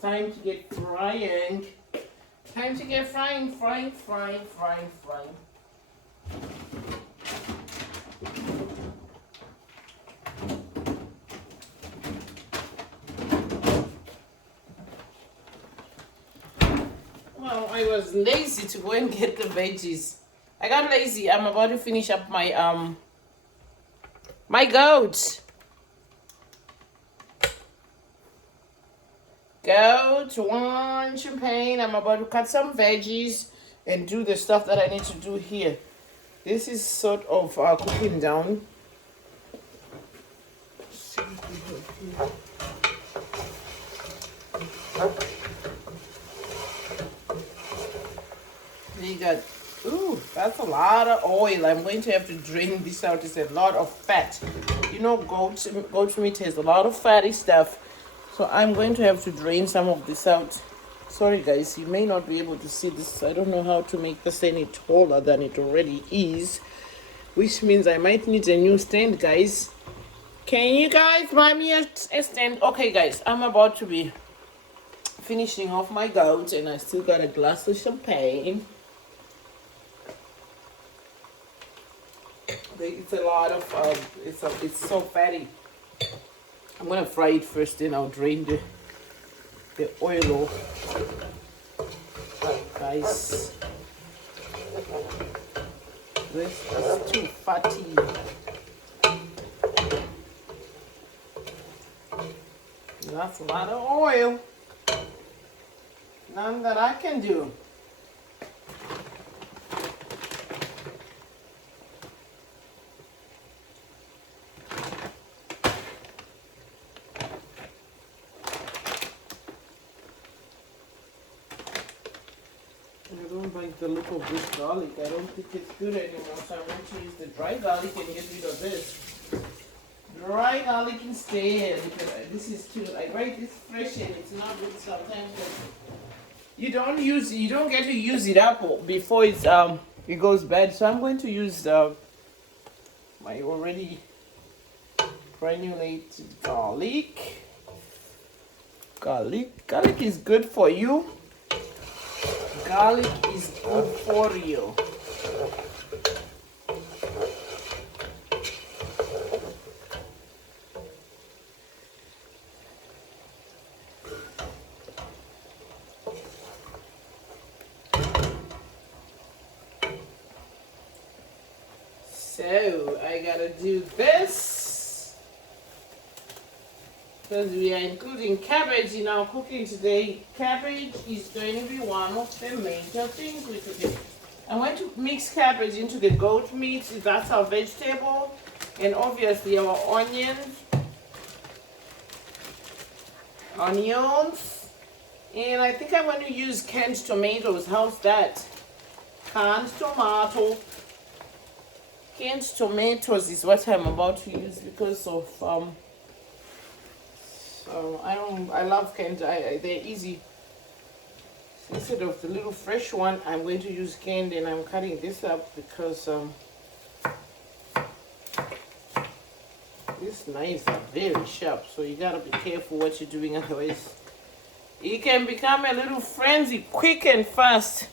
time to get frying. Time to get frying. Well, I was lazy to go and get the veggies. I got lazy. I'm about to finish up my goat. Goat, wine, champagne. I'm about to cut some veggies and do the stuff that I need to do here. This is sort of cooking down. Let's see what we have here. You got, ooh, that's a lot of oil. I'm going to have to drain this out. It's a lot of fat. You know, goat meat has a lot of fatty stuff. So I'm going to have to drain some of this out. Sorry guys, you may not be able to see this. I don't know how to make this any taller than it already is. Which means I might need a new stand, guys. Can you guys buy me a stand? Okay guys, I'm about to be finishing off my goat and I still got a glass of champagne. It's a lot of, it's so fatty. I'm gonna fry it first, then I'll drain the oil off. Right, guys. This is too fatty. That's a lot of oil. None that I can do. I don't like the look of this garlic. I don't think it's good anymore, so I'm going to use the dry garlic and get rid of this. Dry garlic instead. This is too, like, right, it's fresh and it's not good sometimes. You don't get to use it up before it goes bad. So I'm going to use my already granulated garlic. Garlic is good for you. Garlic is good for you. So I gotta do this because we are including cabbage in our cooking today. Cabbage is going to be one of the major things we cook. I want to mix cabbage into the goat meat. That's our vegetable, and obviously our onions, and I think I want to use canned tomatoes. How's that? Canned tomatoes is what I'm about to use because of so I love canned. They're easy. So instead of the little fresh one, I'm going to use canned, and I'm cutting this up because these knives are very sharp, so you gotta be careful what you're doing, otherwise it can become a little frenzy quick and fast.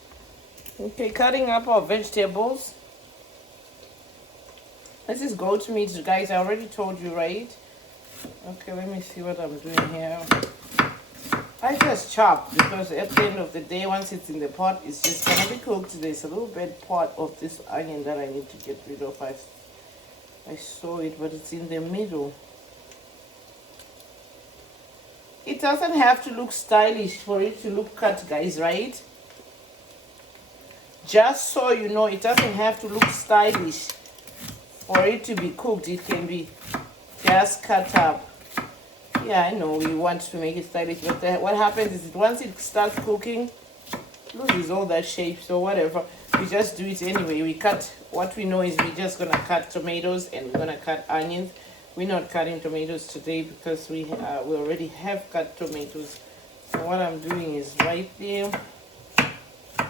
Okay, cutting up our vegetables. This is goat meat, guys. I already told you, right? Okay, let me see what I'm doing here. I just chop because at the end of the day, once it's in the pot, it's just gonna be cooked. There's a little bit part of this onion that I need to get rid of. I saw it, but it's in the middle. It doesn't have to look stylish for it to look cut, guys, right? Just so you know, it doesn't have to look stylish for it to be cooked. It can be just cut up. Yeah, I know we want to make it stylish, but what happens is once it starts cooking, it loses all that shape. So whatever, we just do it anyway. We cut, what we know is we're just gonna cut tomatoes and we're gonna cut onions. We're not cutting tomatoes today because we already have cut tomatoes. So what I'm doing is right there,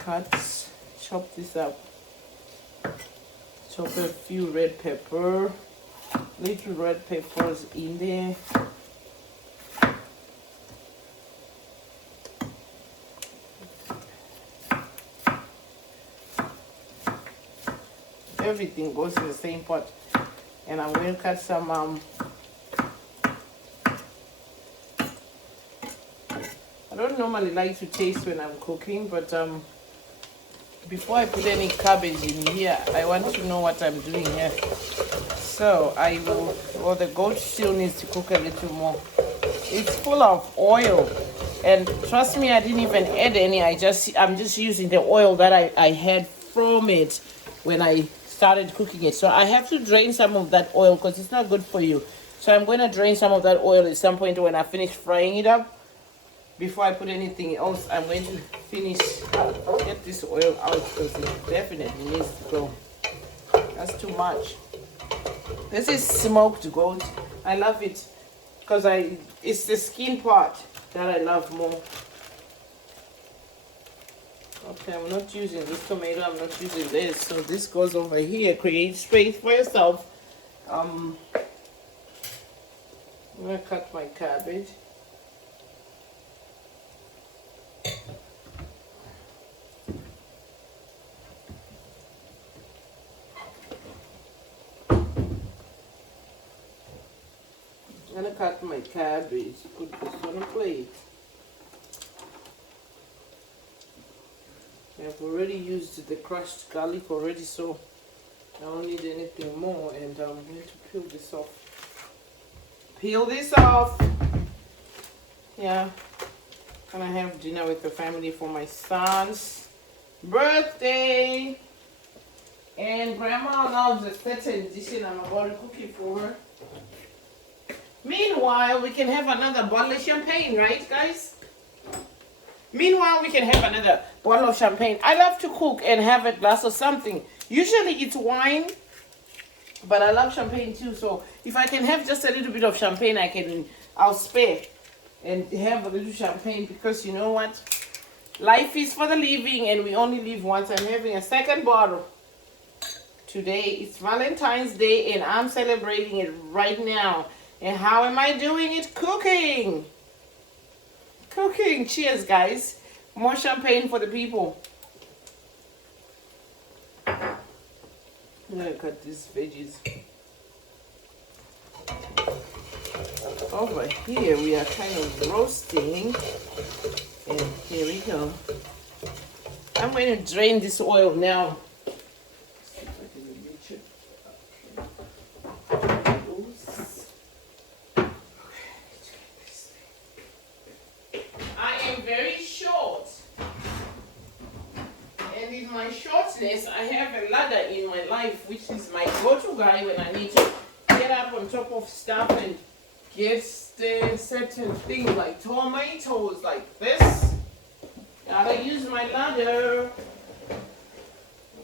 chop this up. Chop a few red pepper, little red peppers in there. everything goes in the same pot. And I'm going to cut some I don't normally like to taste when I'm cooking, but before I put any cabbage in here, I want to know what I'm doing here. So I will, well, the goat still needs to cook a little more. It's full of oil, and trust me, I didn't even add any. I'm just using the oil that I had from it when I started cooking it. So I have to drain some of that oil because it's not good for you. So I'm going to drain some of that oil at some point when I finish frying it up. Before I put anything else, I'm going to finish, get this oil out because it definitely needs to go. That's too much. This is smoked goat. I love it because it's the skin part that I love more. Okay, I'm not using this tomato, I'm not using this. So this goes over here. Create space for yourself. I'm going to cut my cabbage. I'm gonna cut my cabbage, put this on a plate. I've already used the crushed garlic already, so I don't need anything more, and I'm going to peel this off. Peel this off! Yeah, gonna have dinner with the family for my son's birthday. And Grandma loves a certain dish and I'm about to cook it for her. Meanwhile, we can have another bottle of champagne, right, guys? Meanwhile, we can have another bottle of champagne. I love to cook and have a glass of something. Usually it's wine, but I love champagne too. So if I can have just a little bit of champagne, I'll spare and have a little champagne, because you know what? Life is for the living and we only live once. I'm having a second bottle. Today it's Valentine's Day and I'm celebrating it right now. And how am I doing it? Cooking. Cooking. Cheers, guys. More champagne for the people. I'm going to cut these veggies. Over here, we are kind of roasting. And here we go. I'm going to drain this oil now. My shortness, I have a ladder in my life, which is my go-to guy when I need to get up on top of stuff and get certain things like tomatoes like this. Gotta use my ladder.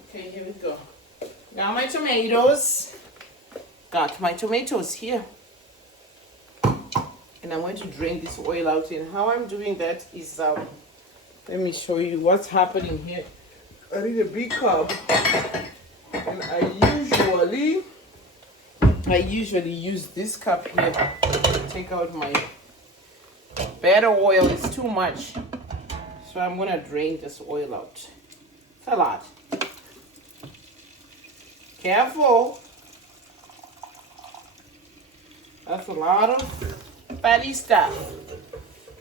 Okay, here we go. Now my tomatoes. Got my tomatoes here. And I'm going to drain this oil out. And how I'm doing that is, let me show you what's happening here. I need a big cup, and I usually use this cup here to take out my better oil. It's too much, so I'm gonna drain this oil out. It's a lot. Careful. That's a lot of fatty stuff.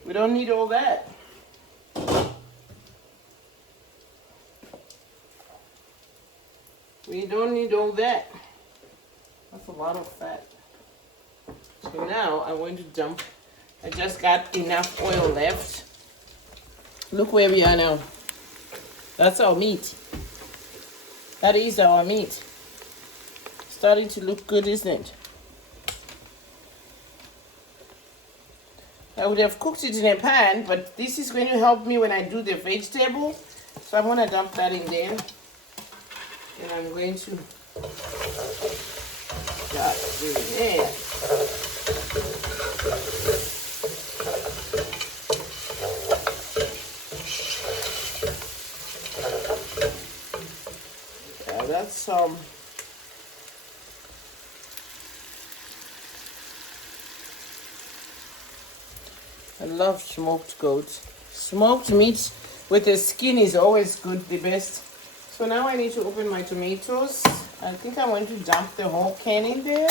We don't need all that. We don't need all that. That's a lot of fat. So now I'm going to dump. I just got enough oil left. Look where we are now. That's our meat. That is our meat. Starting to look good, isn't it? I would have cooked it in a pan, but this is going to help me when I do the vegetable. So I'm going to dump that in there. And I'm going to just do it. Yeah, that's I love smoked goats. Smoked meat with the skin is always good, the best. So now I need to open my tomatoes. I think I'm going to dump the whole can in there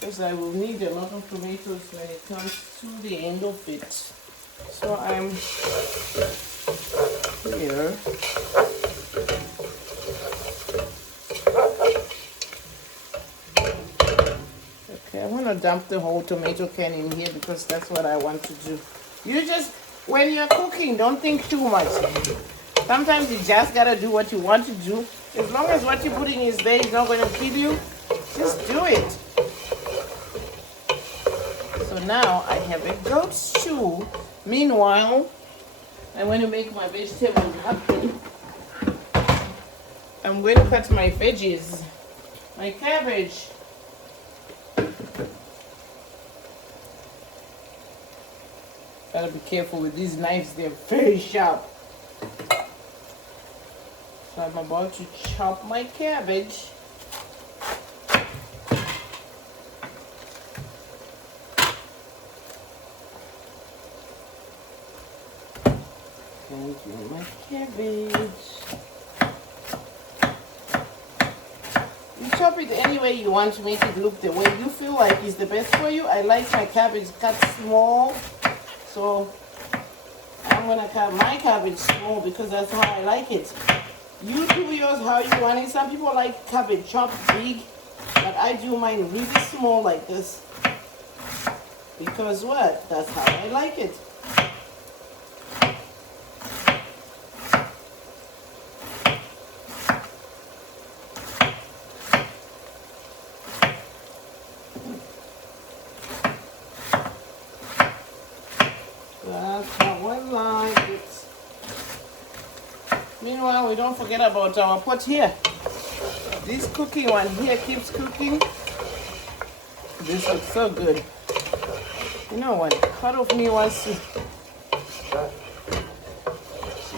because I will need a lot of tomatoes when it comes to the end of it. So I'm here. Okay, I'm gonna dump the whole tomato can in here because that's what I want to do. You just, when you're cooking, don't think too much. Sometimes you just gotta do what you want to do. As long as what you're putting is there, it's not gonna kill you, just do it. So now I have a goat stew. Meanwhile, I'm going to make my vegetables happen. I'm going to cut my veggies, my cabbage. Gotta be careful with these knives, they're very sharp. So I'm about to chop my cabbage. And do my cabbage. You chop it any way you want to make it look the way you feel like is the best for you. I like my cabbage cut small, so I'm gonna cut my cabbage small because that's how I like it. You do yours how you want it. Some people like cabbage chopped big, but I do mine really small like this. Because what? That's how I like it. That's how I like it. Meanwhile, we don't forget about our pot here. This cooking one here keeps cooking. This looks so good. You know what? Part of me wants to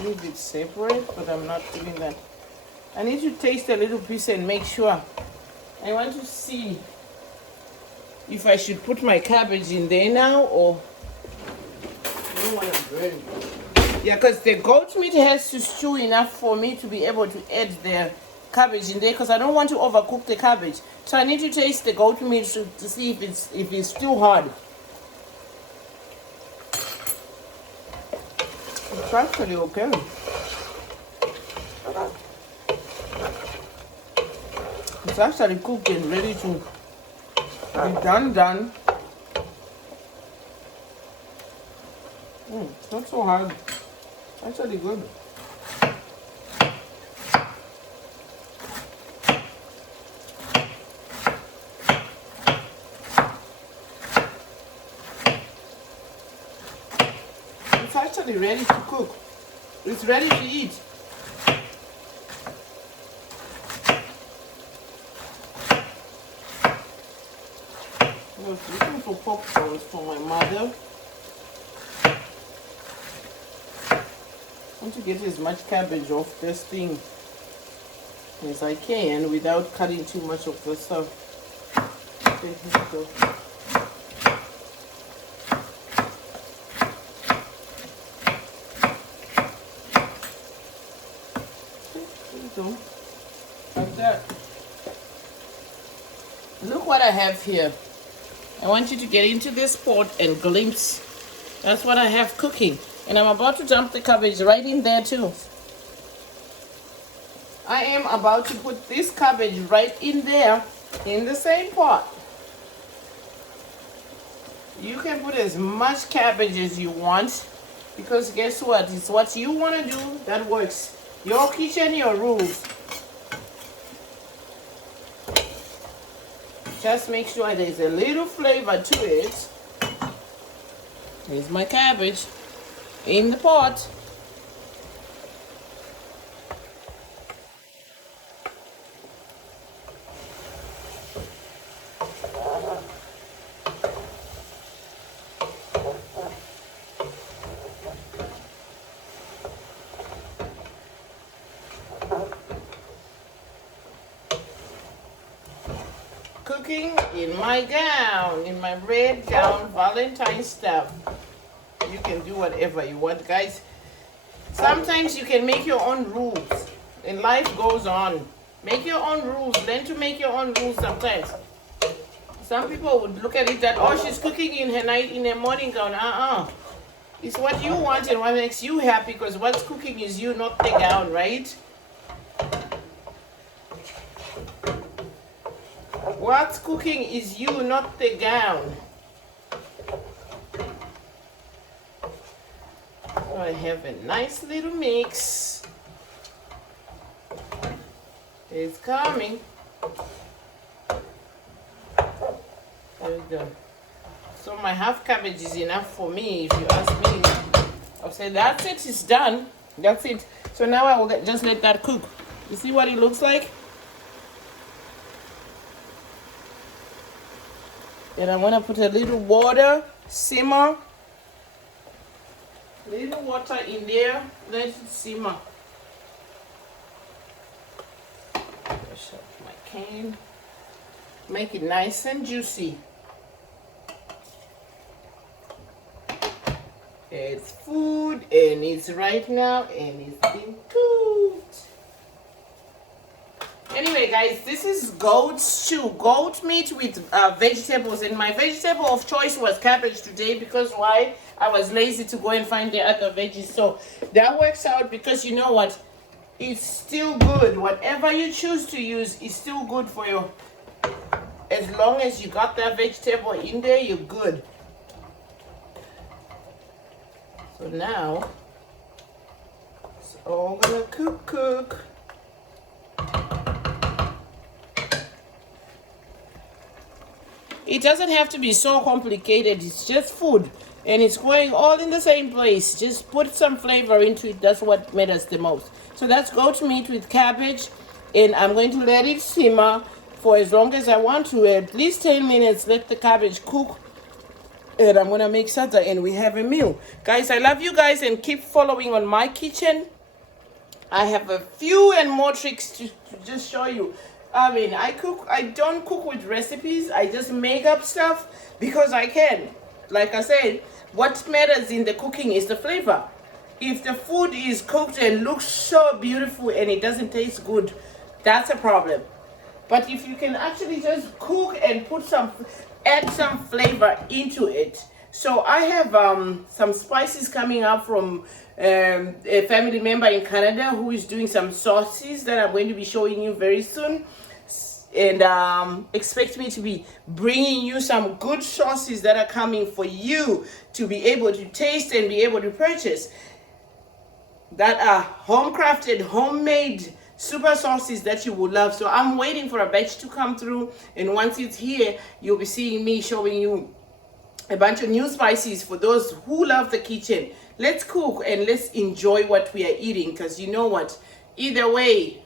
leave it separate, but I'm not doing that. I need to taste a little piece and make sure. I want to see if I should put my cabbage in there now or I don't want to burn it. Yeah, because the goat meat has to stew enough for me to be able to add the cabbage in there because I don't want to overcook the cabbage. So I need to taste the goat meat to see if it's still hard. It's actually okay. It's actually cooked and ready to be done. It's not so hard. Actually good. It's actually ready to cook. It's ready to eat. I was looking for popcorn for my mother. I want to get as much cabbage off this thing as I can without cutting too much of the stuff. Okay, here we go. Like that. Look what I have here. I want you to get into this pot and glimpse. That's what I have cooking. And I'm about to dump the cabbage right in there too. I am about to put this cabbage right in there in the same pot. You can put as much cabbage as you want because guess what? It's what you want to do that works. Your kitchen, your rules. Just make sure there's a little flavor to it. Here's my cabbage in the pot. Cooking in my gown, in my red gown, Valentines stuff. You can do whatever you want, guys. Sometimes you can make your own rules and life goes on. Make your own rules. Learn to make your own rules sometimes. Some people would look at it that, oh, she's cooking in her morning gown. It's what you want and what makes you happy, because what's cooking is you, not the gown, right? What's cooking is you, not the gown. So I have a nice little mix. It's coming. There we go. So my half cabbage is enough for me, if you ask me. I'll say that's it, it's done. That's it. So now I will just let that cook. You see what it looks like? And I'm gonna put a little water, simmer. Little water in there, let it simmer. Brush up my cane. Make it nice and juicy. It's food and it's right now and it's been cooked. Anyway, guys, this is goat stew, goat meat with vegetables, and my vegetable of choice was cabbage today, because why? I was lazy to go and find the other veggies. So that works out, because you know what? It's still good. Whatever you choose to use is still good for you. As long as you got that vegetable in there, you're good. So now, it's all gonna cook. It doesn't have to be so complicated. It's just food, and it's going all in the same place. Just put some flavor into it. That's what matters the most. So that's goat meat with cabbage, and I'm going to let it simmer for as long as I want to, at least 10 minutes. Let the cabbage cook. And I'm gonna make salsa and we have a meal. Guys, I love you guys, and keep following on my kitchen. I have a few and more tricks to just show you. I mean, I don't cook with recipes. I just make up stuff because I can. Like I said, what matters in the cooking is the flavor. If the food is cooked and looks so beautiful and it doesn't taste good, that's a problem. But if you can actually just cook and add some flavor into it. So I have some spices coming up from a family member in Canada who is doing some sauces that I'm going to be showing you very soon. And expect me to be bringing you some good sauces that are coming for you to be able to taste and be able to purchase, that are home crafted, homemade super sauces that you will love. So I'm waiting for a batch to come through, and once it's here, you'll be seeing me showing you a bunch of new spices for those who love the kitchen. Let's cook and let's enjoy what we are eating, because you know what, either way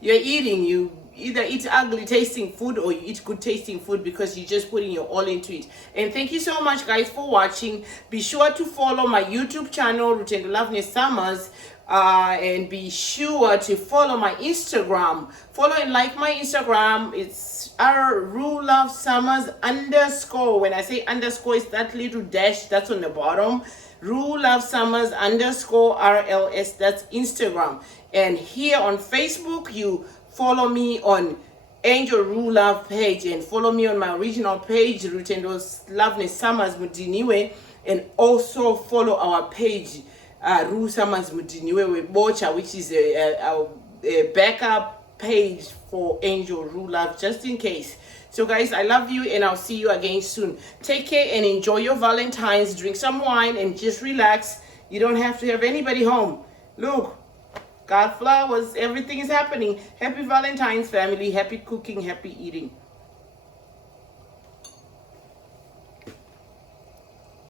you're eating, you either eat ugly tasting food or you eat good tasting food, because you're just putting your all into it. And thank you so much, guys, for watching. Be sure to follow my YouTube channel, Rutendo Loveness Summers, and be sure to follow my Instagram. Follow and like my Instagram. It's @RuLoveSummers_. When I say underscore, it's that little dash that's on the bottom. RuLoveSummers_RLS. That's Instagram. And here on Facebook, you follow me on Angel Ru Love page, and follow me on my original page, Rutendo Loveness Summers Mudiniwe, and also follow our page, Ru Summers Mudiniwe Bocha, which is a backup page for Angel Ru Love, just in case. So guys, I love you, and I'll see you again soon. Take care and enjoy your Valentines. Drink some wine and just relax. You don't have to have anybody home. Look, got flowers, everything is happening. Happy Valentine's, family. Happy cooking, happy eating.